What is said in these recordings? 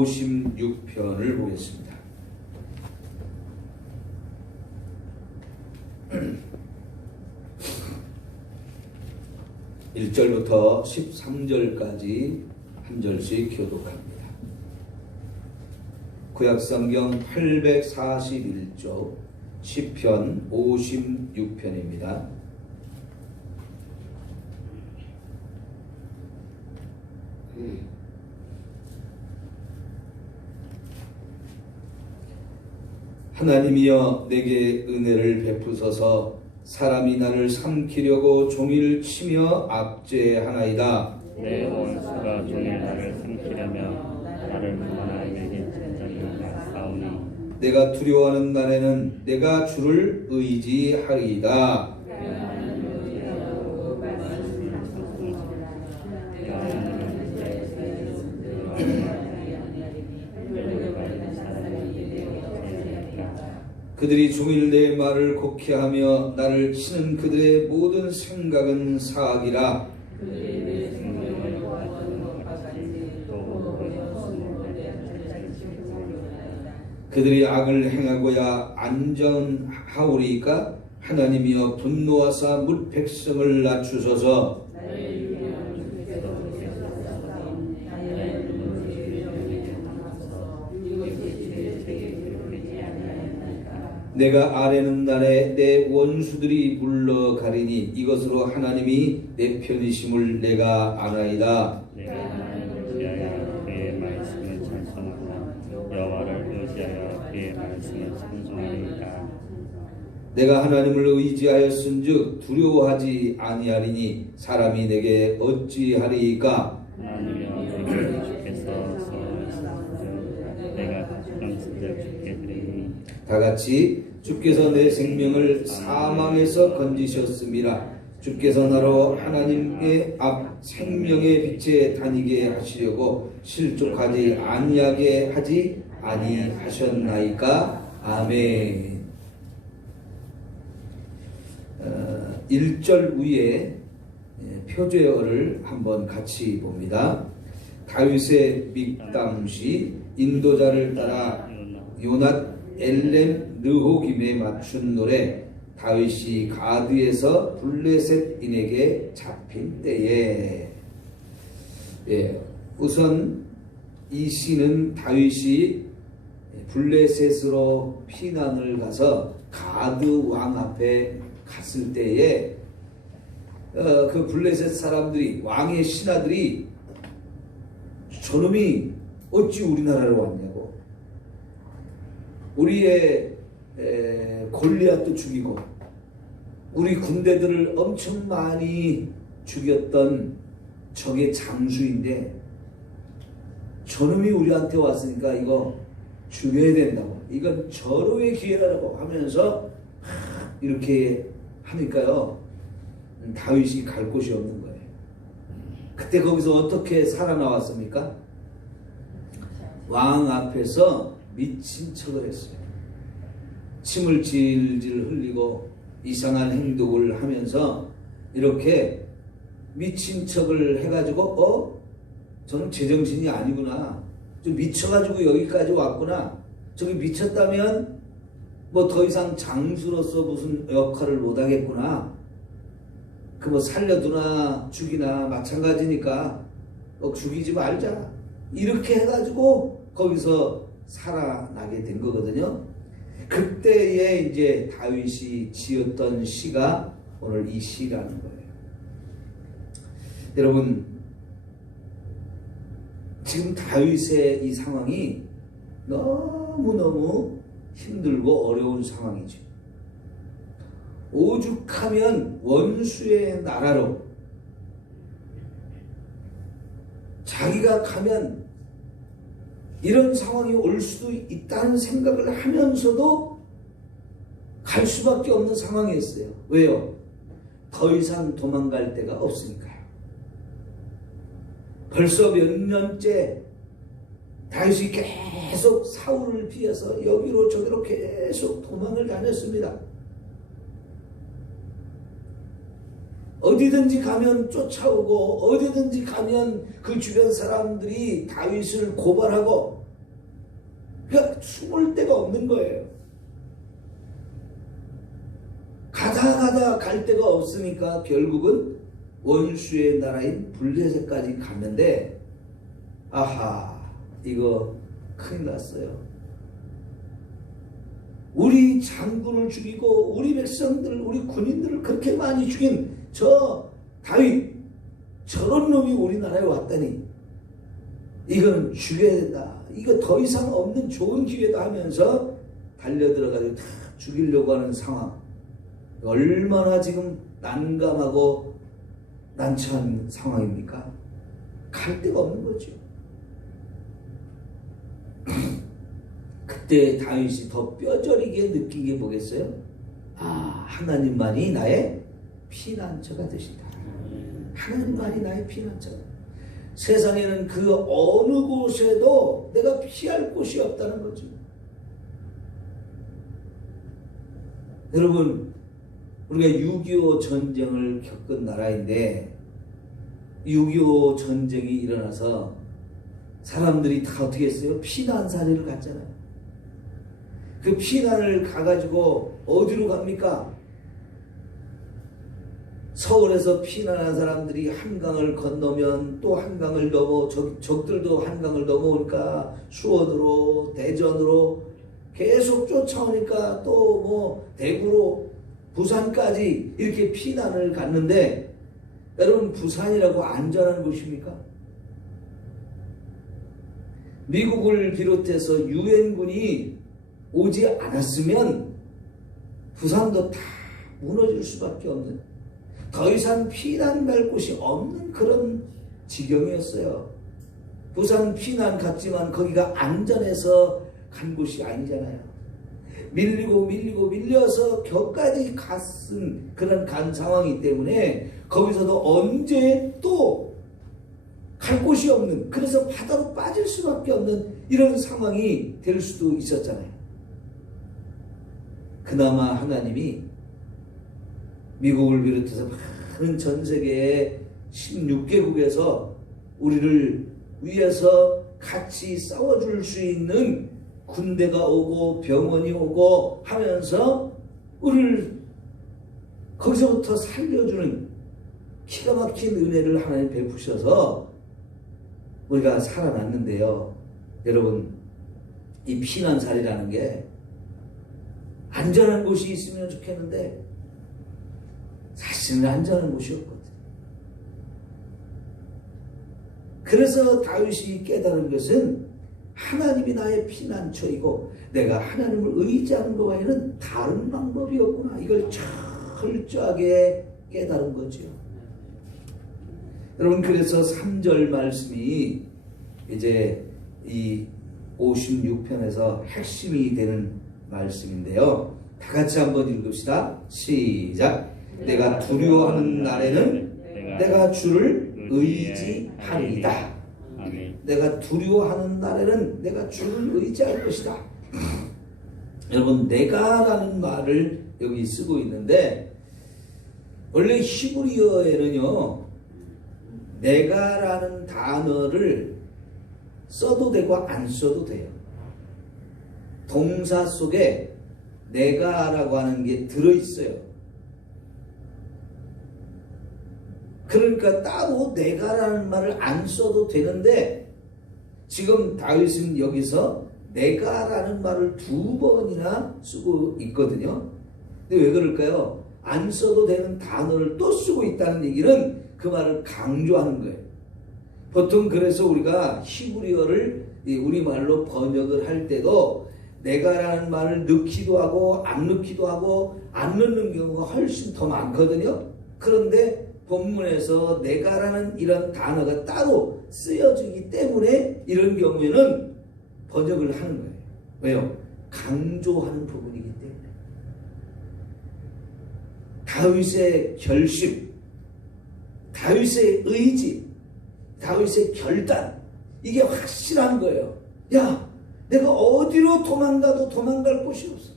56편을 보겠습니다. 1절부터 13절까지 한 절씩 교독합니다. 구약성경 841쪽 시편 56편입니다. 하나님이여 내게 은혜를 베푸소서. 사람이 나를 삼키려고 종일 치며 압제하나이다. 내 원수가 종일 나를 삼키려며 나를 그만하게 찾자니 싸우니 내가 두려워하는 날에는 내가 주를 의지하리이다. 그들이 종일 내 말을 곡해하며 나를 치는 그들의 모든 생각은 사악이라. 그들이 악을 행하고야 안전하오리까. 하나님이여 분노하사 뭇 백성을 낮추소서. 내가 아뢰는 날에 내 원수들이 물러가리니 이것으로 하나님이 내 편이심을 내가 아나이다. 내가 하나님을 의지하여 그의 말씀을 찬송하고 여호와를 의지하여 그의 말씀을 찬송하리이다. 내가 하나님을 의지하였은즉 두려워하지 아니하리니 사람이 내게 어찌하리이까. 하나님이여 내게 주께서 서하시는즉 내가 부끄럼스레 주께 드리니 다같이 주께서 내 생명을 사망에서 건지셨음이라. 주께서 나로 하나님의 앞 생명의 빛에 다니게 하시려고 실족하지 아니하게 하지 아니하셨나이까. 아멘. 1절 위에 표제어를 한번 같이 봅니다. 다윗의 믹담시 인도자를 따라 요낫 엘렘 르호김에 맞춘 노래. 다윗이 가드에서 블레셋인에게 잡힌 때에. 우선 이 시는 다윗이 블레셋으로 피난을 가서 가드 왕 앞에 갔을 때에 그 블레셋 사람들이, 왕의 신하들이 저놈이 어찌 우리나라로 왔냐고, 우리의 골리앗도 죽이고 우리 군대들을 엄청 많이 죽였던 적의 장수인데 저놈이 우리한테 왔으니까 이거 죽여야 된다고, 이건 절호의 기회라고 하면서 이렇게 하니까요, 다윗이 갈 곳이 없는 거예요. 그때 거기서 어떻게 살아나왔습니까? 왕 앞에서 미친 척을 했어요. 침을 질질 흘리고 이상한 행동을 하면서 이렇게 미친 척을 해가지고 저는 제정신이 아니구나, 좀 미쳐가지고 여기까지 왔구나, 저기 미쳤다면 뭐 더 이상 장수로서 무슨 역할을 못하겠구나, 그 뭐 살려두나 죽이나 마찬가지니까 죽이지 말자, 이렇게 해가지고 거기서 살아나게 된 거거든요. 그때에 이제 다윗이 지었던 시가 오늘 이 시라는 거예요. 여러분, 지금 다윗의 이 상황이 너무너무 힘들고 어려운 상황이죠. 오죽하면 원수의 나라로 자기가 가면 이런 상황이 올 수도 있다는 생각을 하면서도 갈 수밖에 없는 상황이었어요. 왜요? 더 이상 도망갈 데가 없으니까요. 벌써 몇 년째 다윗이 계속 사울을 피해서 여기로 저기로 계속 도망을 다녔습니다. 어디든지 가면 쫓아오고 어디든지 가면 그 주변 사람들이 다윗을 고발하고 그러니까 숨을 데가 없는 거예요. 가다 갈 데가 없으니까 결국은 원수의 나라인 블레셋까지 갔는데, 아하, 이거 큰일 났어요. 우리 장군을 죽이고 우리 백성들, 우리 군인들을 그렇게 많이 죽인 저 다윗, 저런 놈이 우리나라에 왔다니 이거는 죽여야 된다. 이거 더 이상 없는 좋은 기회다 하면서 달려들어가지고 다 죽이려고 하는 상황. 얼마나 지금 난감하고 난처한 상황입니까? 갈 데가 없는 거죠. 그때 다윗이 더 뼈저리게 느낀 게 뭐겠어요? 아, 하나님만이 나의 피난처가 되신다. 하나님만이 나의 피난처다. 세상에는 그 어느 곳에도 내가 피할 곳이 없다는 거죠. 여러분, 우리가 6.25 전쟁을 겪은 나라인데 6.25 전쟁이 일어나서 사람들이 다 어떻게 했어요? 피난사리를 갔잖아요. 그 피난을 가가지고 어디로 갑니까? 서울에서 피난한 사람들이 한강을 건너면 또 한강을 넘어 적들도 한강을 넘어오니까 수원으로 대전으로 계속 쫓아오니까 또 뭐 대구로 부산까지 이렇게 피난을 갔는데 여러분 부산이라고 안전한 곳입니까? 미국을 비롯해서 유엔군이 오지 않았으면 부산도 다 무너질 수밖에 없는 더 이상 피난 갈 곳이 없는 그런 지경이었어요. 부산 피난 갔지만 거기가 안전해서 간 곳이 아니잖아요. 밀려서 격까지 갔은 그런 간 상황이기 때문에 거기서도 언제 또 갈 곳이 없는, 그래서 바다로 빠질 수밖에 없는 이런 상황이 될 수도 있었잖아요. 그나마 하나님이 미국을 비롯해서 많은 전 세계의 16개국에서 우리를 위해서 같이 싸워줄 수 있는 군대가 오고 병원이 오고 하면서 우리를 거기서부터 살려주는 기가 막힌 은혜를 하나님 베푸셔서 우리가 살아났는데요. 여러분, 이 피난살이라는 게 안전한 곳이 있으면 좋겠는데 사실은 안전한 곳이 없거든요. 그래서 다윗이 깨달은 것은 하나님이 나의 피난처이고 내가 하나님을 의지하는 것 외에는 다른 방법이 없구나. 이걸 철저하게 깨달은 거죠. 여러분, 그래서 3절 말씀이 이제 이 56편에서 핵심이 되는 말씀인데요. 다 같이 한번 읽읍시다. 시작. 내가 두려워하는 날에는 내가 주를 의지하리이다. 내가 두려워하는 날에는 내가 주를 의지할 것이다. 여러분, 내가라는 말을 여기 쓰고 있는데 원래 히브리어에는요, 내가라는 단어를 써도 되고 안 써도 돼요. 동사 속에 내가라고 하는 게 들어있어요. 그러니까 따로 내가라는 말을 안 써도 되는데 지금 다윗은 여기서 내가라는 말을 2번이나 쓰고 있거든요. 근데 왜 그럴까요? 안 써도 되는 단어를 또 쓰고 있다는 얘기는 그 말을 강조하는 거예요. 보통 그래서 우리가 히브리어를 우리말로 번역을 할 때도 내가라는 말을 넣기도 하고 안 넣기도 하고 안 넣는 경우가 훨씬 더 많거든요. 그런데 본문에서 내가라는 이런 단어가 따로 쓰여지기 때문에 이런 경우에는 번역을 하는 거예요. 왜요? 강조하는 부분이기 때문에. 다윗의 결심, 다윗의 의지, 다윗의 결단, 이게 확실한 거예요. 야, 내가 어디로 도망가도 도망갈 곳이 없어.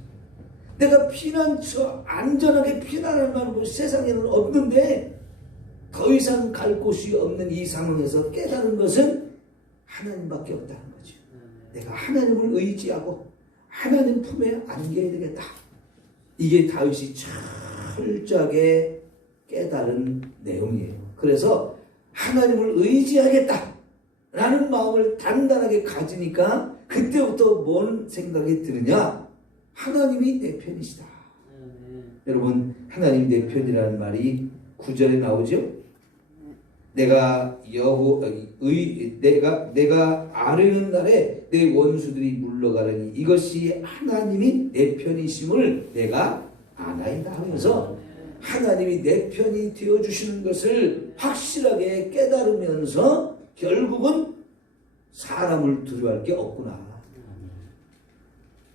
내가 피난처, 안전하게 피난할 만한 곳이 세상에는 없는데 더 이상 갈 곳이 없는 이 상황에서 깨달은 것은 하나님밖에 없다는 거죠. 내가 하나님을 의지하고 하나님 품에 안겨야 되겠다. 이게 다윗이 철저하게 깨달은 내용이에요. 그래서 하나님을 의지하겠다 라는 마음을 단단하게 가지니까 그때부터 뭔 생각이 드느냐? 하나님이 내 편이시다. 여러분, 하나님이 내 편이라는 말이 9절에 나오죠? 내가 아뢰는 날에 내 원수들이 물러가려니 이것이 하나님이 내 편이심을 내가 아나이다 하면서 하나님이 내 편이 되어주시는 것을 확실하게 깨달으면서 결국은 사람을 두려워할 게 없구나.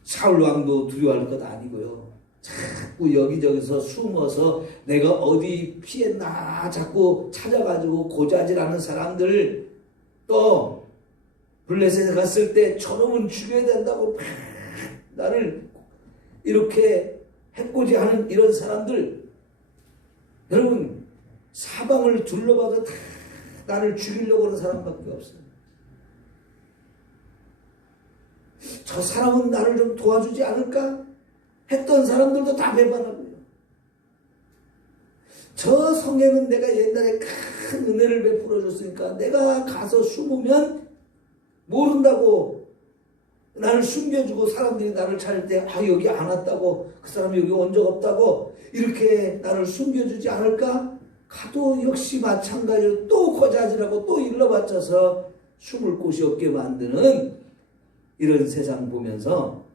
사울 왕도 두려워할 것 아니고요. 자꾸 여기저기서 숨어서 내가 어디 피했나 자꾸 찾아가지고 고자질하는 사람들, 또 블레셋에 갔을 때 저놈은 죽여야 된다고 나를 이렇게 해코지하는 이런 사람들, 여러분 사방을 둘러봐도 다 나를 죽이려고 하는 사람밖에 없어요. 저 사람은 나를 좀 도와주지 않을까 했던 사람들도 다 배반하고요. 저 성에는 내가 옛날에 큰 은혜를 베풀어 줬으니까 내가 가서 숨으면 모른다고 나를 숨겨주고 사람들이 나를 찾을 때 여기 안 왔다고, 그 사람이 여기 온 적 없다고 이렇게 나를 숨겨주지 않을까? 가도 역시 마찬가지로 또 고자질하고 또 일러바쳐서 숨을 곳이 없게 만드는 이런 세상 보면서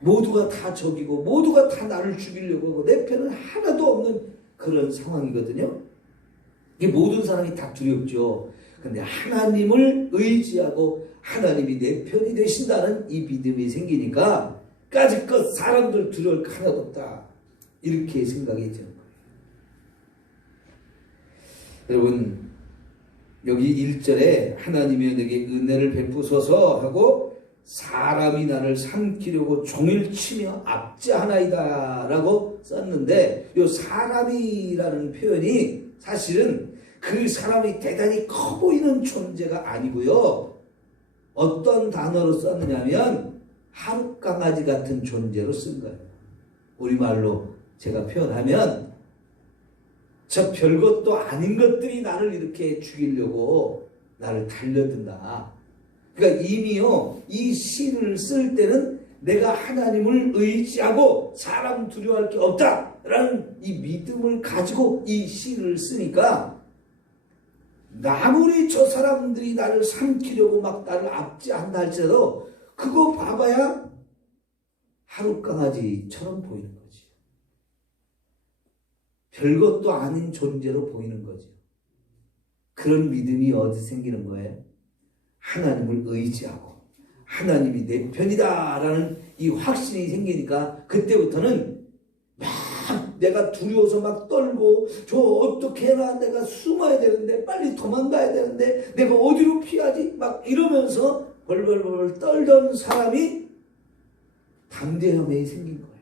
모두가 다 적이고 모두가 다 나를 죽이려고 하고 내 편은 하나도 없는 그런 상황이거든요. 이게 모든 사람이 다 두렵죠. 근데 하나님을 의지하고 하나님이 내 편이 되신다는 이 믿음이 생기니까 까짓것 사람들 두려울 거 하나도 없다. 이렇게 생각이 드는 거예요. 여러분, 여기 1절에 하나님이 내게 은혜를 베푸소서 하고 사람이 나를 삼키려고 종일 치며 압제하나이다 라고 썼는데, 이 사람이라는 표현이 사실은 그 사람이 대단히 커 보이는 존재가 아니고요. 어떤 단어로 썼느냐면 하룻강아지 같은 존재로 쓴 거예요. 우리말로 제가 표현하면 저 별것도 아닌 것들이 나를 이렇게 죽이려고 나를 달려든다. 그러니까 이미요, 이 시를 쓸 때는 내가 하나님을 의지하고 사람 두려워할 게 없다라는 이 믿음을 가지고 이 시를 쓰니까 아무리 저 사람들이 나를 삼키려고 막 나를 압제한다 할지라도 그거 봐봐야 하룻강아지처럼 보이는 거지. 별것도 아닌 존재로 보이는 거죠. 그런 믿음이 어디 생기는 거예요? 하나님을 의지하고 하나님이 내 편이다라는 이 확신이 생기니까 그때부터는 막 내가 두려워서 막 떨고 저 어떻게 해나 내가 숨어야 되는데 빨리 도망가야 되는데 내가 어디로 피하지 막 이러면서 벌벌벌 떨던 사람이 담대함이 생긴 거예요.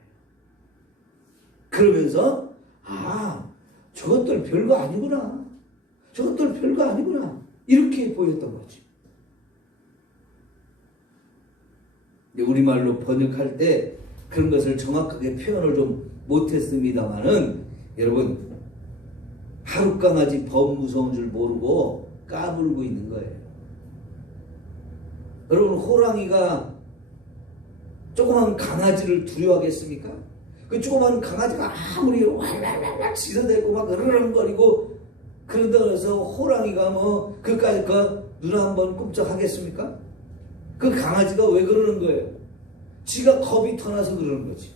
그러면서 저것들 별거 아니구나, 저것들 별거 아니구나 이렇게 보였던 거지. 우리말로 번역할 때 그런 것을 정확하게 표현을 좀 못했습니다만은 여러분, 하룻강아지 범 무서운 줄 모르고 까불고 있는 거예요. 여러분, 호랑이가 조그만 강아지를 두려워하겠습니까? 그 조그만 강아지가 아무리 왈왈왈 짖어대고 막 으르렁거리고 그런다고 해서 호랑이가 뭐 그까짓 눈 한번 끔찍하겠습니까? 그 강아지가 왜 그러는 거예요? 지가 겁이 터나서 그러는 거지.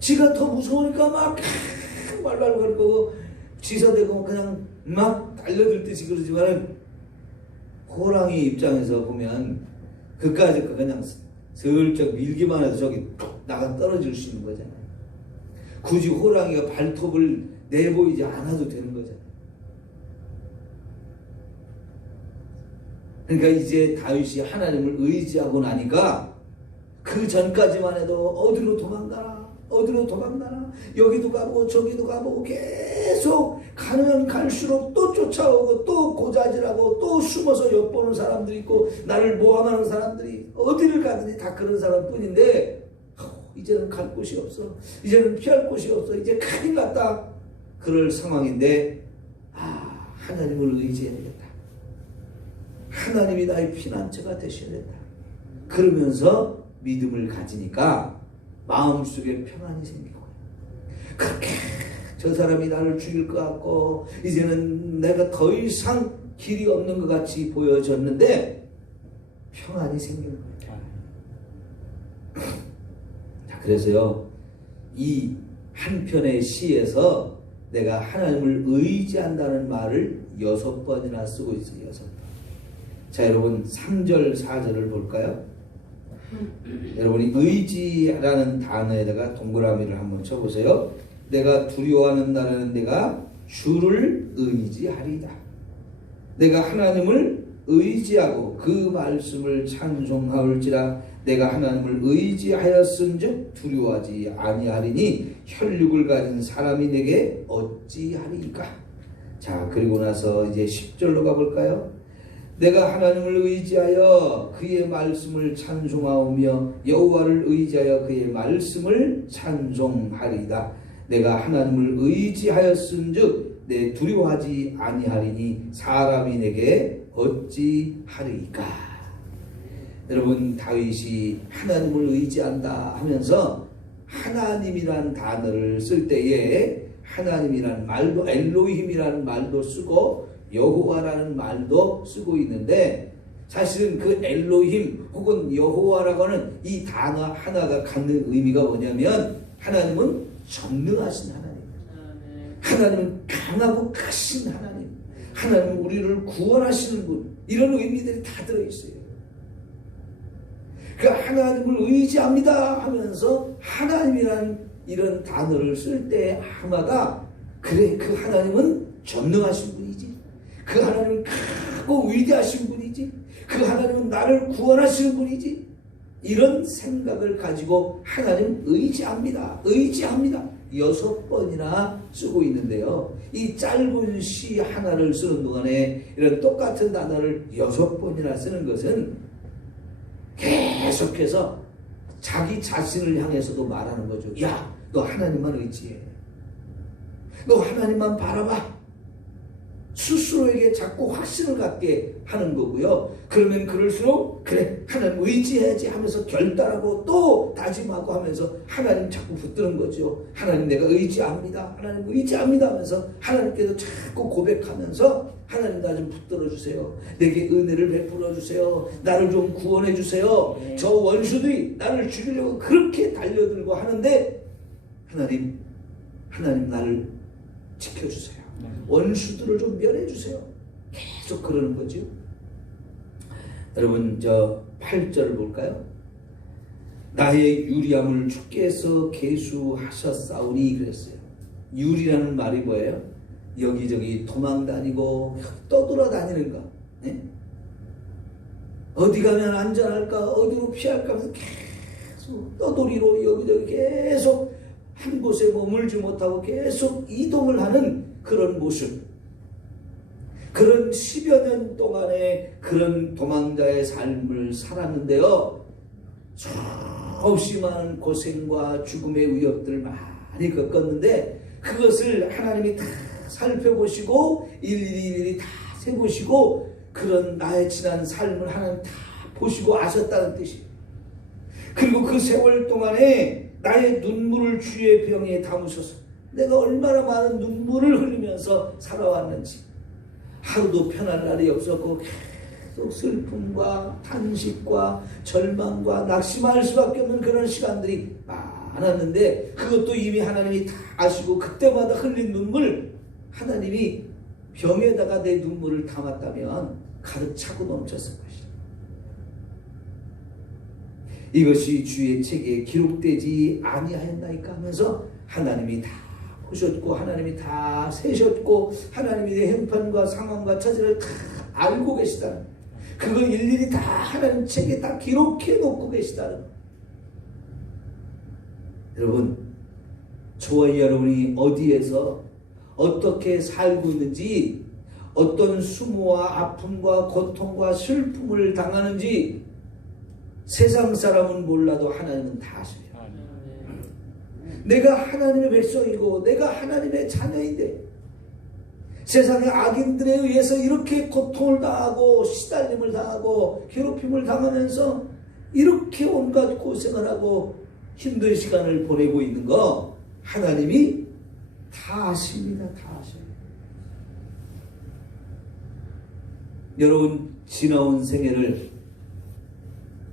지가 더 무서우니까 막 말발거리고 짖어대고 그냥 막 달려들듯이 그러지만 호랑이 입장에서 보면 그까짓 그냥 슬쩍 밀기만 해도 저기 나가 떨어질 수 있는 거잖아요. 굳이 호랑이가 발톱을 내보이지 않아도 되는 거잖아요. 그러니까 이제 다윗이 하나님을 의지하고 나니까 그 전까지만 해도 어디로 도망가라, 어디로 도망가나? 여기도 가보고 저기도 가보고 계속 가면 갈수록 또 쫓아오고 또 고자질하고 또 숨어서 엿보는 사람들이 있고 나를 모함하는 사람들이 어디를 가든지 다 그런 사람뿐인데 이제는 갈 곳이 없어. 이제는 피할 곳이 없어. 이제 큰일 났다. 그럴 상황인데 하나님을 의지해야겠다. 하나님이 나의 피난처가 되셔야 된다. 그러면서 믿음을 가지니까 마음속에 평안이 생기고 그렇게 저 사람이 나를 죽일 것 같고 이제는 내가 더 이상 길이 없는 것 같이 보여졌는데 평안이 생기는 거예요. 자, 그래서요 이 한편의 시에서 내가 하나님을 의지한다는 말을 6번이나 쓰고 있어요. 6번. 자, 여러분 3절 4절을 볼까요? 여러분이 의지라는 단어에다가 동그라미를 한번 쳐보세요. 내가 두려워하는 날에는 내가 주를 의지하리다. 내가 하나님을 의지하고 그 말씀을 찬송하올지라. 내가 하나님을 의지하였은즉 두려워하지 아니하리니 혈육을 가진 사람이 내게 어찌하리까. 자, 그리고 나서 이제 10절로 가볼까요? 내가 하나님을 의지하여 그의 말씀을 찬송하오며 여호와를 의지하여 그의 말씀을 찬송하리다. 내가 하나님을 의지하였은즉 내 두려워하지 아니하리니 사람이 내게 어찌하리까. 여러분 다윗이 하나님을 의지한다 하면서 하나님이란 단어를 쓸 때에 하나님이란 말도 엘로힘이라는 말도 쓰고 여호와라는 말도 쓰고 있는데 사실은 그 엘로힘 혹은 여호와라고 하는 이 단어 하나가 갖는 의미가 뭐냐면 하나님은 전능하신 하나님, 하나님은 강하고 크신 하나님, 하나님은 우리를 구원하시는 분, 이런 의미들이 다 들어있어요. 그 하나님을 의지합니다 하면서 하나님이라는 이런 단어를 쓸 때마다 그래 그 하나님은 전능하신 분이지, 그 하나님은 크고 위대하신 분이지, 그 하나님은 나를 구원하시는 분이지, 이런 생각을 가지고 하나님 의지합니다. 의지합니다. 6번이나 쓰고 있는데요. 이 짧은 시 하나를 쓰는 동안에 이런 똑같은 단어를 6번이나 쓰는 것은 계속해서 자기 자신을 향해서도 말하는 거죠. 야, 너 하나님만 의지해. 너 하나님만 바라봐. 스스로에게 자꾸 확신을 갖게 하는 거고요. 그러면 그럴수록 그래 하나님 의지해야지 하면서 결단하고 또 다짐하고 하면서 하나님 자꾸 붙드는 거죠. 하나님 내가 의지합니다. 하나님 의지합니다 하면서 하나님께서 자꾸 고백하면서 하나님 나 좀 붙들어 주세요. 내게 은혜를 베풀어 주세요. 나를 좀 구원해 주세요. 네. 저 원수들이 나를 죽이려고 그렇게 달려들고 하는데 하나님 나를 지켜주세요. 원수들을 좀 멸해주세요. 계속 그러는 거죠. 여러분 저 8절을 볼까요? 나의 유리함을 주께서 계수하셨사오니 그랬어요. 유리라는 말이 뭐예요? 여기저기 도망다니고 떠돌아다니는 거. 네? 어디 가면 안전할까, 어디로 피할까 하면서 계속 떠돌이로 여기저기 계속 한 곳에 머물지 못하고 계속 이동을 하는 그런 모습, 그런 10여 년 동안의 그런 도망자의 삶을 살았는데요. 수없이 많은 고생과 죽음의 위협들을 많이 겪었는데 그것을 하나님이 다 살펴보시고 일일이 다 세보시고 그런 나의 지난 삶을 하나님 다 보시고 아셨다는 뜻이에요. 그리고 그 세월 동안에 나의 눈물을 주의 병에 담으셔서 내가 얼마나 많은 눈물을 흘리면서 살아왔는지, 하루도 편할 날이 없었고 계속 슬픔과 탄식과 절망과 낙심할 수밖에 없는 그런 시간들이 많았는데 그것도 이미 하나님이 다 아시고 그때마다 흘린 눈물 하나님이 병에다가 내 눈물을 담았다면 가득 차고 넘쳤을 것이다. 이것이 주의 책에 기록되지 아니하였나이까 하면서 하나님이 다 보셨고 하나님이 다 세셨고 하나님이 내 형편과 상황과 처지를 다 알고 계시다는, 그걸 일일이 다 하나님 책에 다 기록해 놓고 계시다는. 여러분 저와 여러분이 어디에서 어떻게 살고 있는지, 어떤 수모와 아픔과 고통과 슬픔을 당하는지 세상 사람은 몰라도 하나님은 다 아셔요. 내가 하나님의 백성이고 내가 하나님의 자녀인데 세상의 악인들에 의해서 이렇게 고통을 당하고 시달림을 당하고 괴롭힘을 당하면서 이렇게 온갖 고생을 하고 힘든 시간을 보내고 있는 거 하나님이 다 아십니다. 다 아셔요. 여러분, 지나온 생애를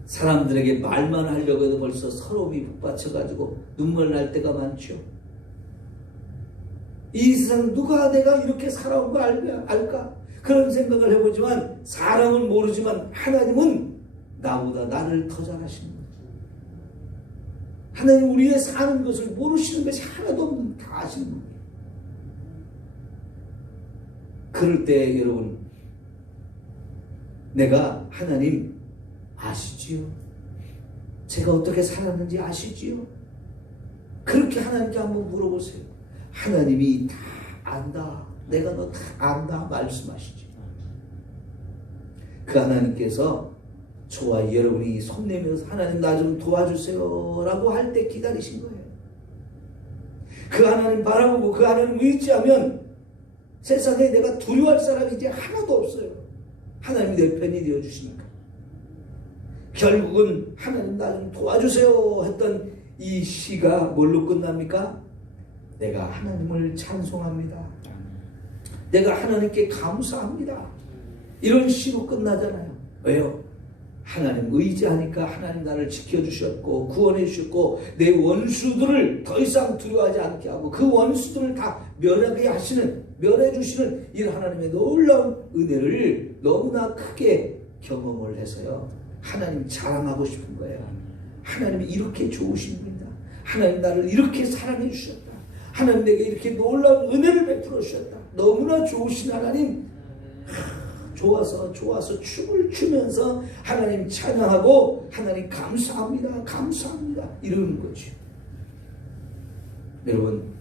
사람들에게 말만 하려고 해도 벌써 서러움이 북받쳐가지고 눈물 날 때가 많죠. 이 세상 누가 내가 이렇게 살아온 거 알까? 그런 생각을 해보지만 사람은 모르지만 하나님은 나보다 나를 더 잘 아시는 거죠. 하나님 우리의 사는 것을 모르시는 것이 하나도 없는, 다 아시는 거예요. 그럴 때 여러분, 내가 하나님 아시지요? 제가 어떻게 살았는지 아시지요? 그렇게 하나님께 한번 물어보세요. 하나님이 다 안다. 내가 너 다 안다 말씀하시죠. 그 하나님께서 저와 여러분이 손 내밀어서 하나님 나 좀 도와주세요 라고 할 때 기다리신 거예요. 그 하나님 바라보고 그 하나님 의지하면 세상에 내가 두려워할 사람이 이제 하나도 없어요. 하나님이 내 편이 되어주시니까. 결국은 하나님 나 좀 도와주세요 했던 이 시가 뭘로 끝납니까? 내가 하나님을 찬송합니다. 내가 하나님께 감사합니다. 이런 시로 끝나잖아요. 왜요? 하나님 의지하니까 하나님 나를 지켜주셨고 구원해 주셨고 내 원수들을 더 이상 두려워하지 않게 하고 그 원수들을 다 멸하게 하시는, 멸해 주시는 이 하나님의 놀라운 은혜를 너무나 크게 경험을 해서요, 하나님 자랑하고 싶은 거예요. 하나님이 이렇게 좋으신 분이다. 하나님 나를 이렇게 사랑해 주셨다. 하나님 내게 이렇게 놀라운 은혜를 베풀어 주셨다. 너무나 좋으신 하나님, 좋아서 춤을 추면서 하나님 찬양하고 하나님 감사합니다. 감사합니다. 이러는 거죠. 여러분,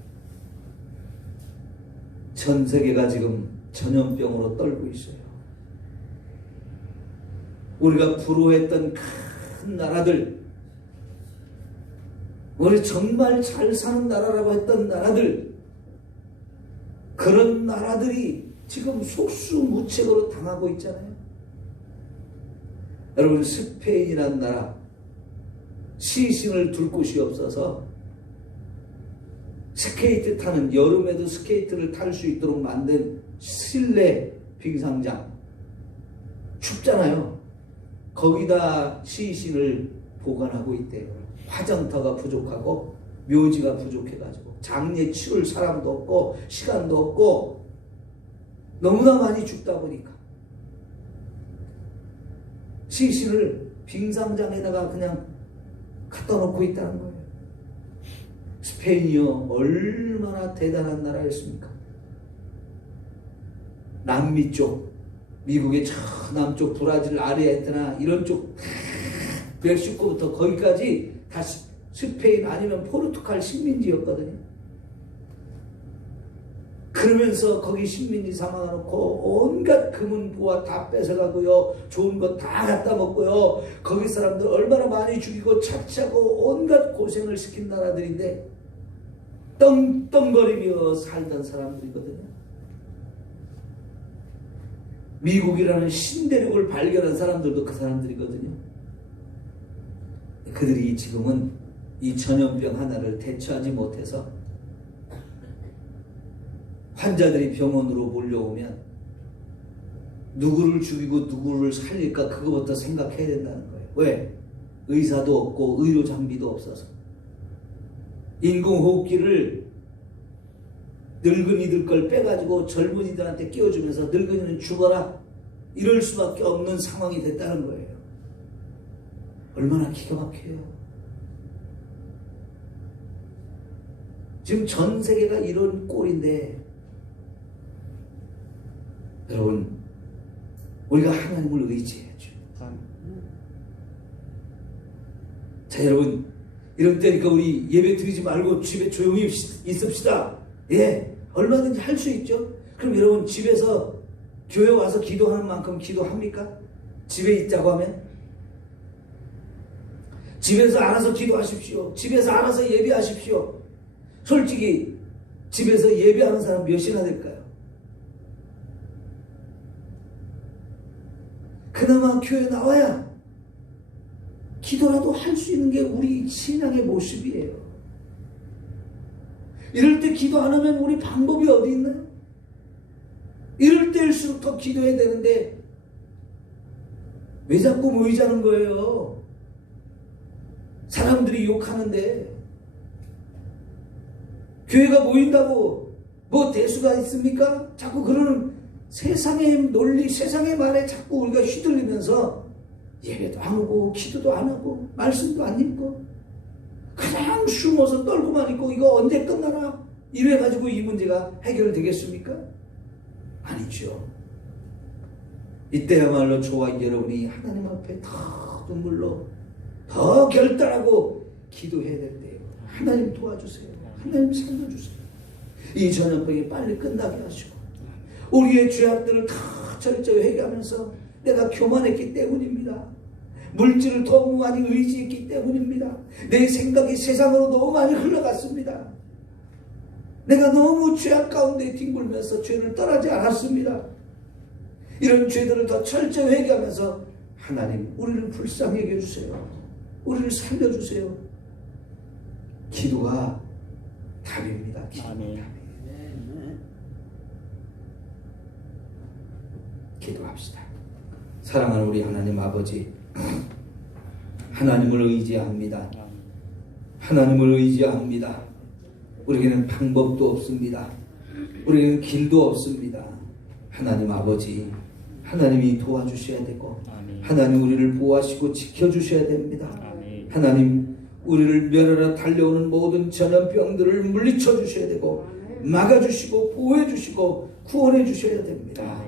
전 세계가 지금 전염병으로 떨고 있어요. 우리가 부러워했던 큰 나라들, 우리 정말 잘 사는 나라라고 했던 나라들, 그런 나라들이 지금 속수무책으로 당하고 있잖아요. 여러분, 스페인이라는 나라, 시신을 둘 곳이 없어서 스케이트 타는, 여름에도 스케이트를 탈 수 있도록 만든 실내 빙상장, 춥잖아요. 거기다 시신을 보관하고 있대요. 화장터가 부족하고 묘지가 부족해가지고 장례 치를 사람도 없고 시간도 없고 너무나 많이 죽다 보니까 시신을 빙상장에다가 그냥 갖다 놓고 있다는 거예요. 스페인이요, 얼마나 대단한 나라였습니까? 남미 쪽, 미국의 저 남쪽 브라질, 아르헨티나 이런 쪽, 멕시코부터 거기까지 다 스페인 아니면 포르투갈 식민지였거든요. 그러면서 거기 식민지 삼아놓고 온갖 금은 부와 다 뺏어가고요, 좋은 거 다 갖다 먹고요, 거기 사람들 얼마나 많이 죽이고 착취하고 온갖 고생을 시킨 나라들인데 떵떵거리며 살던 사람들이거든요. 미국이라는 신대륙을 발견한 사람들도 그 사람들이거든요. 그들이 지금은 이 전염병 하나를 대처하지 못해서 환자들이 병원으로 몰려오면 누구를 죽이고 누구를 살릴까 그거부터 생각해야 된다는 거예요. 왜? 의사도 없고 의료 장비도 없어서. 인공호흡기를 늙은이들 걸 빼가지고 젊은이들한테 끼워주면서 늙은이는 죽어라, 이럴 수밖에 없는 상황이 됐다는 거예요. 얼마나 기가 막혀요. 지금 전 세계가 이런 꼴인데, 여러분, 우리가 하나님을 의지해야죠. 자, 여러분, 이런 때니까 우리 예배 드리지 말고 집에 조용히 있읍시다. 예, 얼마든지 할 수 있죠. 그럼 여러분 집에서 교회 와서 기도하는 만큼 기도합니까? 집에 있자고 하면? 집에서 알아서 기도하십시오. 집에서 알아서 예배하십시오. 솔직히 집에서 예배하는 사람 몇이나 될까요? 그나마 교회 나와야 기도라도 할 수 있는 게 우리 신앙의 모습이에요. 이럴 때 기도 안 하면 우리 방법이 어디 있나요? 이럴 때일수록 더 기도해야 되는데 왜 자꾸 모이자는 거예요? 사람들이 욕하는데 교회가 모인다고 뭐 대수가 있습니까? 자꾸 그러는 세상의 논리, 세상의 말에 자꾸 우리가 휘둘리면서 예배도 안 오고 기도도 안 하고 말씀도 안 읽고 그냥 숨어서 떨고만 있고 이거 언제 끝나나? 이래가지고 이 문제가 해결되겠습니까? 아니죠. 이때야말로 저와 여러분이 하나님 앞에 더 눈물로 더 결단하고 기도해야 될 때예요. 하나님 도와주세요. 하나님 살려주세요. 이 전염병이 빨리 끝나게 하시고 우리의 죄악들을 다 철저히 회개하면서 내가 교만했기 때문입니다. 물질을 너무 많이 의지했기 때문입니다. 내 생각이 세상으로 너무 많이 흘러갔습니다. 내가 너무 죄악 가운데 뒹굴면서 죄를 떠나지 않았습니다. 이런 죄들을 더 철저히 회개하면서 하나님 우리를 불쌍하게 해주세요. 우리를 살려주세요. 기도가 답입니다. 기도가 답이에요. 기도합시다. 사랑하는 우리 하나님 아버지, 하나님을 의지합니다. 하나님을 의지합니다. 우리에게는 방법도 없습니다. 우리에게는 길도 없습니다. 하나님 아버지, 하나님이 도와주셔야 되고 하나님 우리를 보호하시고 지켜주셔야 됩니다. 하나님 우리를 멸하러 달려오는 모든 전염병들을 물리쳐 주셔야 되고 막아주시고 보호해 주시고 구원해 주셔야 됩니다.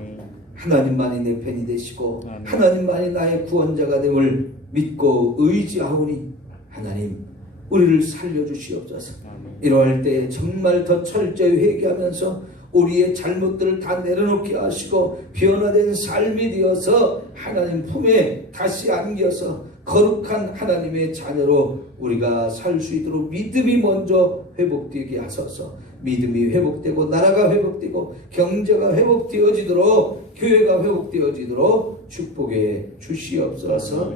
하나님만이 내 편이 되시고 하나님만이 나의 구원자가 됨을 믿고 의지하오니 하나님 우리를 살려주시옵소서. 이러할 때 정말 더 철저히 회개하면서 우리의 잘못들을 다 내려놓게 하시고 변화된 삶이 되어서 하나님 품에 다시 안겨서 거룩한 하나님의 자녀로 우리가 살 수 있도록 믿음이 먼저 회복되게 하소서. 믿음이 회복되고 나라가 회복되고 경제가 회복되어지도록 교회가 회복되어지도록 축복해 주시옵소서.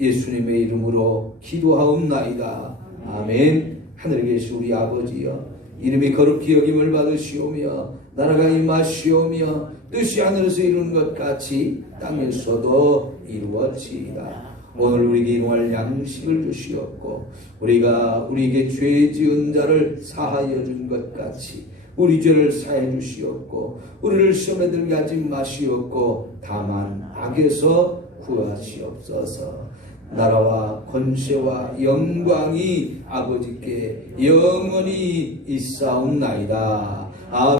예수님의 이름으로 기도하옵나이다. 아멘. 하늘에 계신 우리 아버지여, 이름이 거룩히 여김을 받으시오며 나라가 임하시오며 뜻이 하늘에서 이루는 것 같이 땅에서도 이루어지이다. 오늘 우리에게 일용할 양식을 주시옵고 우리가 우리에게 죄 지은 자를 사하여 준 것 같이 우리 죄를 사해 주시옵고 우리를 시험에 들게 하지 마시옵고 다만 악에서 구하시옵소서. 나라와 권세와 영광이 아버지께 영원히 있사옵나이다. 아멘.